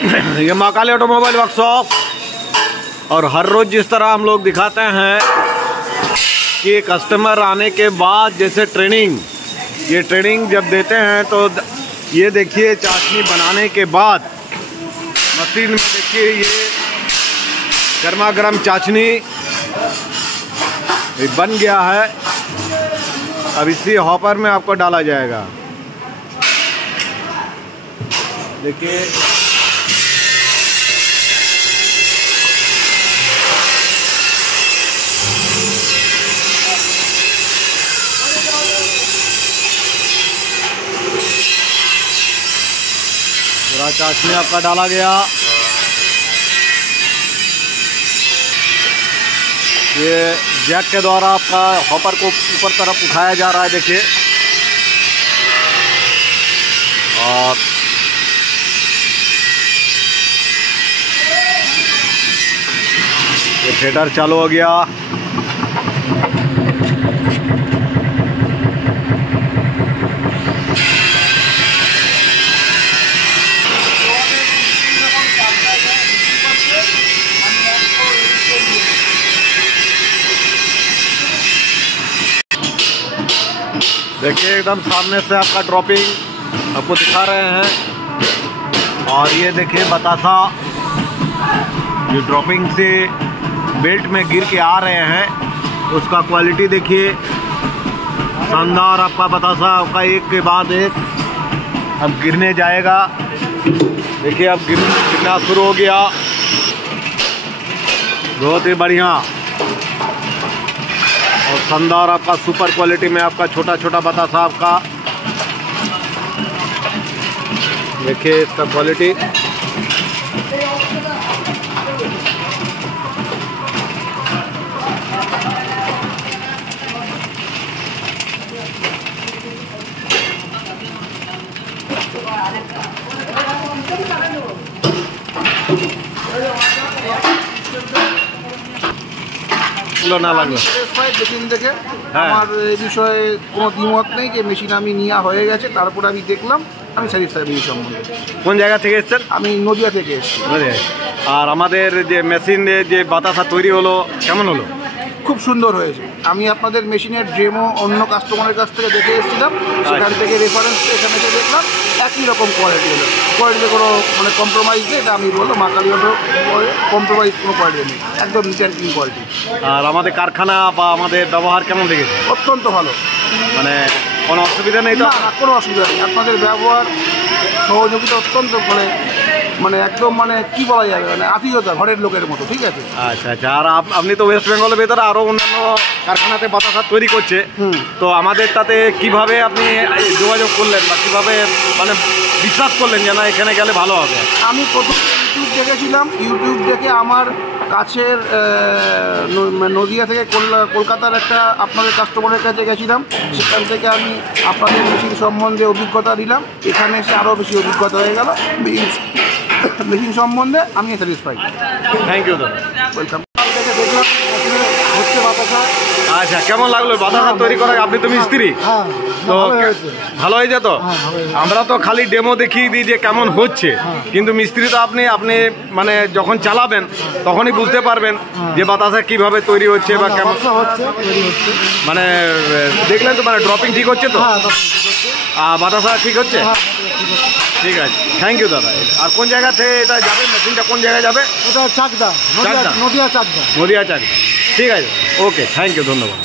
ये Mahakali automobile workshop. और हर रोज़ जिस तरह हम लोग दिखाते हैं कि कस्टमर आने के बाद जैसे ट्रेनिंग, ये ट्रेनिंग जब देते हैं तो ये देखिए चाशनी बनाने के बाद मशीन में देखिए ये गर्मा गर्म चाशनी बन गया है। अब इसी हॉपर में आपको डाला जाएगा। देखिए पूरा चाशनी आपका डाला गया। ये जैक के द्वारा आपका हॉपर को ऊपर तरफ उठाया जा रहा है, देखिए। और ये फेडर चालू हो गया। देखिए एकदम सामने से आपका ड्रॉपिंग आपको दिखा रहे हैं। और ये देखिए बतासा जो ड्रॉपिंग से बेल्ट में गिर के आ रहे हैं, उसका क्वालिटी देखिए शानदार। आपका बतासा आपका एक के बाद एक अब गिरने जाएगा। देखिए अब गिरना शुरू हो गया। बहुत ही बढ़िया और शानदार आपका सुपर क्वालिटी में आपका छोटा छोटा बतासा आपका। देखिए इसका क्वालिटी। না লাগলো মেশিন দেখে আমার এই বিষয়ে কোনো দ্বিমত নেই যে মেশিন আমি নেওয়া হয়ে গেছে। তারপর আমি দেখলাম, আমি স্যাটিসফাইড এই সম্বন্ধে। কোন জায়গা থেকে এসেছেন? আমি নদিয়া থেকে এসেছি। আর আমাদের যে মেশিনে যে বাতাসা তৈরি হলো কেমন হলো? খুব সুন্দর হয়েছে। আমি আপনাদের মেশিনের ডেমো অন্য কাস্টমারের কাছ থেকে দেখে এসেছিলাম, সেখান থেকে রেফারেন্স এখানে এসে দেখলাম একই রকম কোয়ালিটি হলো। কোয়ালিটিতে কোনো মানে কম্প্রোমাইজ নেই, এটা আমি বলবো মা কালী অটো কম্প্রোমাইজ কোনো কোয়ালিটি নেই, একদম নিট অ্যান্ড ক্লিন কোয়ালিটি। আর আমাদের কারখানা বা আমাদের ব্যবহার কেমন লেগেছে? অত্যন্ত ভালো, মানে কোনো অসুবিধা নেই তো? না, কোনো অসুবিধা নেই। আপনাদের ব্যবহার সহযোগিতা অত্যন্ত মানে একদম মানে কি বলা যাবে, মানে আত্মীয়তা ঘরের লোকের মতো। ঠিক আছে। আচ্ছা আচ্ছা। আর আপনি তো ওয়েস্ট বেঙ্গলের ভেতরে আরও অন্যান্য কারখানাতে বাতাসা তৈরি করছে, তো আমাদেরটাতে কিভাবে আপনি যোগাযোগ করলেন বা কীভাবে মানে বিশ্বাস করলেন যে না এখানে গেলে ভালো হবে? আমি প্রথম ইউটিউব দেখেছিলাম। ইউটিউব দেখে আমার কাছের নদিয়া থেকে কলকাতার একটা আপনাদের কাস্টমারের কাছে গেছিলাম। সেখান থেকে আমি আপনাদের মেশিন সম্বন্ধে অভিজ্ঞতা দিলাম। এখানে এসে আরও বেশি অভিজ্ঞতা হয়ে গেল মেশিন সম্বন্ধে। আমি স্যাটিসফাইড। থ্যাংক ইউ দাদা, ওয়েলকাম। দেখে দেখলাম হচ্ছে বাতাসা। আচ্ছা, কেমন লাগলো বাতাসা তৈরি করা? আপনি তো মিস্ত্রি, তো ভালো হয়ে যেত? আমরা তো খালি ডেমো দেখিয়ে দিই যে কেমন হচ্ছে, কিন্তু মিস্ত্রি তো আপনি মানে যখন চালাবেন তখনই বুঝতে পারবেন যে বাতাসা কিভাবে তৈরি হচ্ছে বা কেমন মানে দেখলেন তো, মানে ড্রপিং ঠিক হচ্ছে তো? বাতাসা ঠিক হচ্ছে? ঠিক আছে, থ্যাংক ইউ দাদা। আর কোন জায়গা থেকে এটা যাবে, মেশিনটা কোন জায়গায় যাবে? এটা চাকদা, নদিয়া চাকদা। নদিয়া চাকদা, ঠিক আছে। ওকে, থ্যাংক ইউ, ধন্যবাদ।